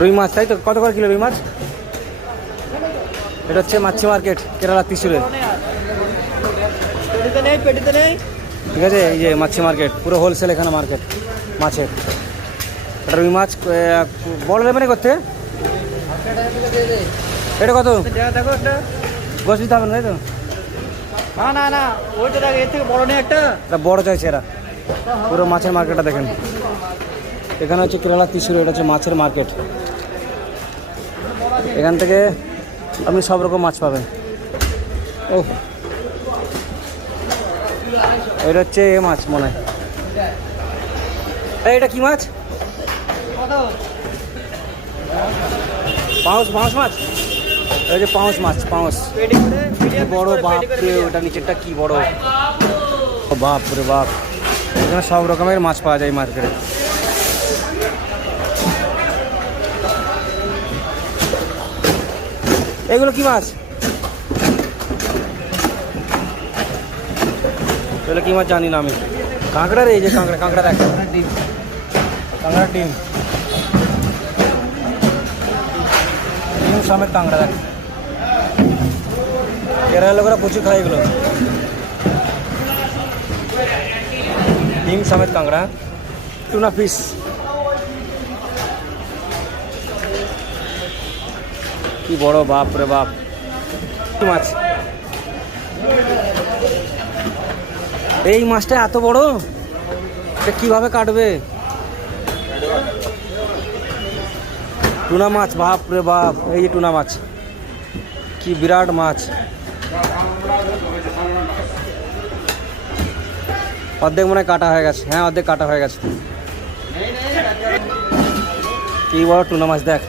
রুই মাছ, তাই তো? কত করে কিলো রুই মাছ? এটা হচ্ছে মাছি মার্কেট, কেরালা ত্রিশূরে। ঠিক আছে, এই যে মাছি মার্কেট, পুরো হোলসেল এখানে মার্কেট মাছের। রুই মাছ বড় নেবেন করতে। এটা কত? গোস দিতে হবে না, তাই তো? না না ওইটা দেখ, এর থেকে বড় নেই একটা। বড় চাইছে এরা। পুরো মাছের মার্কেটটা দেখেন। এখানে হচ্ছে কেরালা ত্রিশূর, এটা হচ্ছে মাছের মার্কেট। এখান থেকে আপনি সব রকম মাছ পাবেন। ও, এটা হচ্ছে এ মাছ মনে হয়। এটা কি মাছ? পাউস মাছ। এই যে পাউস মাছ, পাউস বড়। বাপরে, ওটা নিচেরটা কি বড়! বাপরে বাপ! এখানে সব রকমের মাছ পাওয়া যায় মার্কেটে। এগুলো কি মাছ? এগুলো কি মাছ জানি না আমি। কাঁকড়া রে, এই যে কাঁকড়া দেখ, কাঁকড়ার ডিম সমেত কাঁকড়া দেখ। কেরালা লোকেরা প্রচুর খায় এগুলো। ডিম সমেত কাঁকড়া, টুনা ফিশ। কি বড়! বাপ রে বাপ! কি মাছ? এই মাছটা এত বড়, এটা কিভাবে কাটবে? টুনা মাছ, বাপ রে বাপ! এই যে টুনা মাছ, কি বিরাট মাছ! অর্ধেক মনে হয় কাটা হয়ে গেছে। হ্যাঁ, অর্ধেক কাটা হয়ে গেছে। কি বড় টুনা মাছ দেখ।